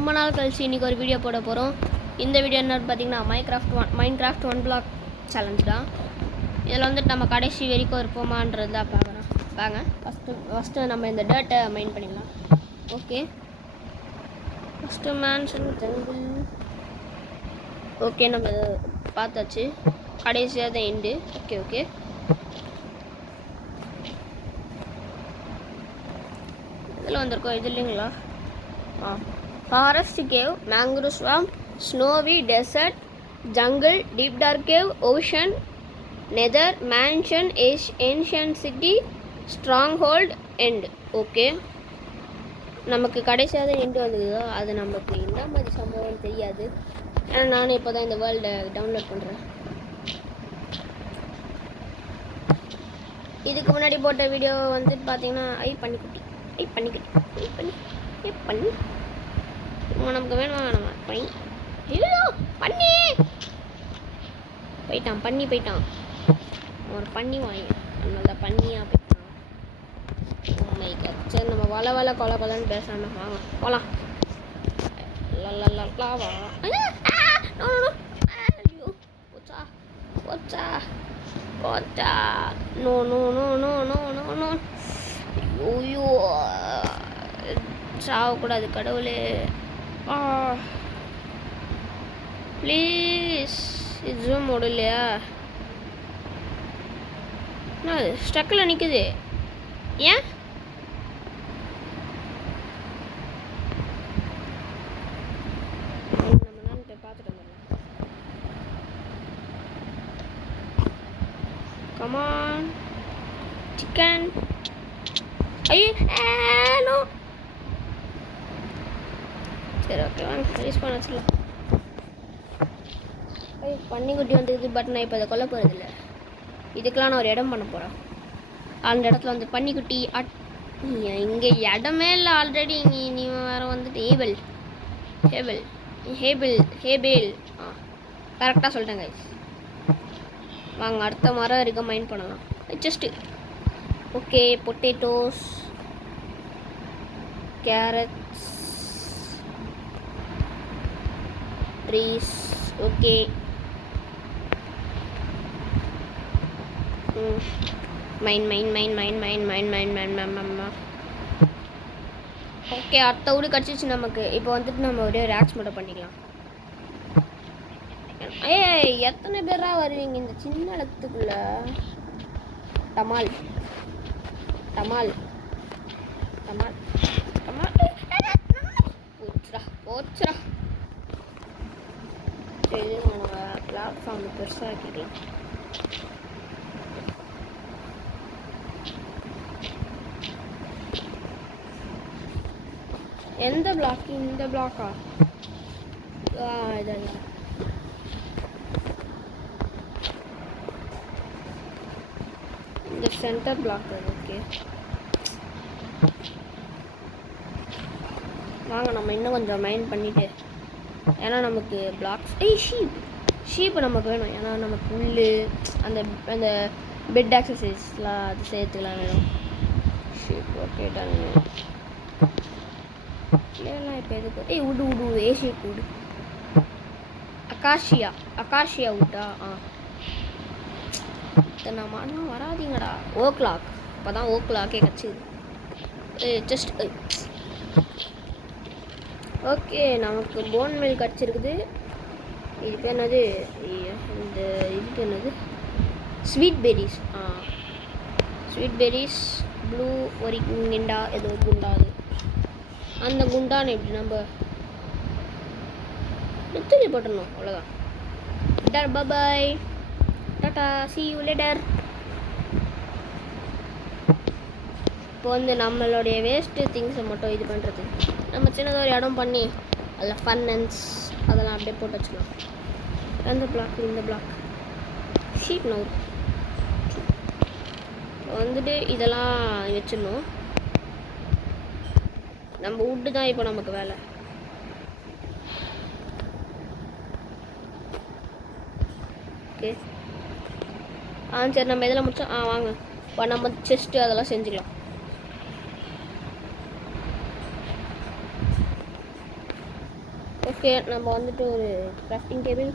ரொம்ப நாள் கழிச்சு இன்றைக்கி ஒரு வீடியோ போட போகிறோம். இந்த வீடியோ என்னன்னு பார்த்தீங்கன்னா மைன்கிராஃப்ட் ஒன் பிளாக் சேலஞ்ச் தான். இதில் வந்துட்டு நம்ம கடைசி வரைக்கும் இருப்போமான்றது தான் பார்க்குறோம். வாங்க ஃபஸ்ட்டு நம்ம இந்த டேட்டை மைன் பண்ணிடலாம். Okay, first mansion jungle. Okay, நம்ம பார்த்தாச்சு. கடைசியாக தான் எண்டு. ஓகே இதில் வந்திருக்கோம். இது இல்லைங்களா? Forest cave, mangrove swamp, snowy desert, jungle, deep dark cave, ocean, nether, mansion, ancient city, stronghold, end. Okay, நமக்கு கடைசியாக எண்டு வந்தது. அது நமக்கு என்ன மாதிரி சம்பவம் தெரியாது. ஏன்னா நானும் இப்போ தான் இந்த வேர்ல்டை டவுன்லோட் பண்ணுறேன். இதுக்கு முன்னாடி போட்ட வீடியோ வந்துட்டு பார்த்தீங்கன்னா பண்ணிக்குட்டி நமக்கு வேணுமா நம்ம பண்ணி போயிட்டான் ஒரு பண்ணி வாங்கி நல்லா பண்ணியா போயிட்டான். சரி, நம்ம வள கொலன்னு பேசாம வாங்க போலாம். ஐயோ, சாவக்கூடாது கடவுளே, ப்ளீஸ். இது ஜூம் ஓடலையா? என்ன அது ஸ்டக்கில் நிற்குது? ஏன்? நம்ம தான் போய் பார்த்துட்டு வந்துடலாம். Come on chicken. ஐயோ, சரி ஓகே, வாங்க யூஸ் பண்ண வச்சுக்கலாம். பன்னிக்குட்டி வந்துருக்குது. பட் நான் இப்போ அதை கொல்ல போகிறதில்ல. இதுக்கெலாம் நான் ஒரு இடம் பண்ண போகிறேன். அந்த இடத்துல வந்து பன்னிக்குட்டி இங்கே இடமே இல்லை ஆல்ரெடி. நீ வேறு வந்துட்டு ஹேபேல் கரெக்டாக சொல்லிட்டேங்க. வாங்க அடுத்த மரம் இருக்க மைண்ட் பண்ணலாம். Just okay, potatoes, carrots, trees. Okay, mine. Okay, அடுத்த வீடு கிடச்சிச்சு நமக்கு. இப்போ வந்துட்டு நம்ம ஒரே ரேக்ஸ் மட்டும் பண்ணிக்கலாம். எத்தனை பேரா வருவீங்க இந்த சின்ன இடத்துக்குள்ள? டமால் போச்சுரா. சரி, நம்ம பிளாட்ஃபார்ம் பெருசாக ஆக்கிக்கலாம். எந்த பிளாக்? இந்த பிளாக்கா? இதெல்லாம் இந்த சென்டர் பிளாக். ஓகே, வாங்க நம்ம இன்னும் கொஞ்சம் மைண்ட் பண்ணிட்டு, ஏன்னா நமக்கு பிளாக்ஸ் ஷீப் நமக்கு வேணும். ஏன்னா நமக்கு புல் அந்த பெட் ஆக்சசரிஸ்லாம் அது சேர்த்துக்கலாம் வேணும். Sheep okay done. இல்லைலாம் இப்போ எதுக்கு? உடு ஷீப் உடு. அக்காஷியா உட்டா? இத்தனை மரம் வராதிங்கடா. ஓக்லாக். இப்போ தான் ஓக்லாக்கே கிடச்சிது. ஜஸ்ட் ஓகே, நமக்கு போன் மில் கிடச்சிருக்குது. இதுக்கு என்னது? இந்த இதுக்கு என்னது? Sweet berries. ப்ளூ ஒரு குண்டா, ஏதோ குண்டாது. அந்த குண்டான எப்படி நம்ம தூக்கி போட்டணும், அவ்வளோதான். பாய் டாட்டா, see you later. இப்போ வந்து நம்மளுடைய வேஸ்ட்டு திங்ஸை மட்டும் இது பண்ணுறது, நம்ம சின்னதாக ஒரு இடம் பண்ணி அதில் ஃபன்னன்ஸ் அதெல்லாம் அப்படியே போட்டு வச்சுக்கலாம். அந்த பிளாக், இந்த பிளாக் ஷீட் நோர் வந்துட்டு இதெல்லாம் வச்சிடணும். நம்ம வுட்டு தான் இப்போ நமக்கு வேலை. ஓகே, சரி, நம்ம இதெல்லாம் முடிச்சோம். வாங்க இப்போ நம்ம செஸ்ட்டு அதெல்லாம் செஞ்சுக்கலாம். ஓகே நம்ம வந்துட்டு ஒரு கிராஃப்டிங் டேபிள்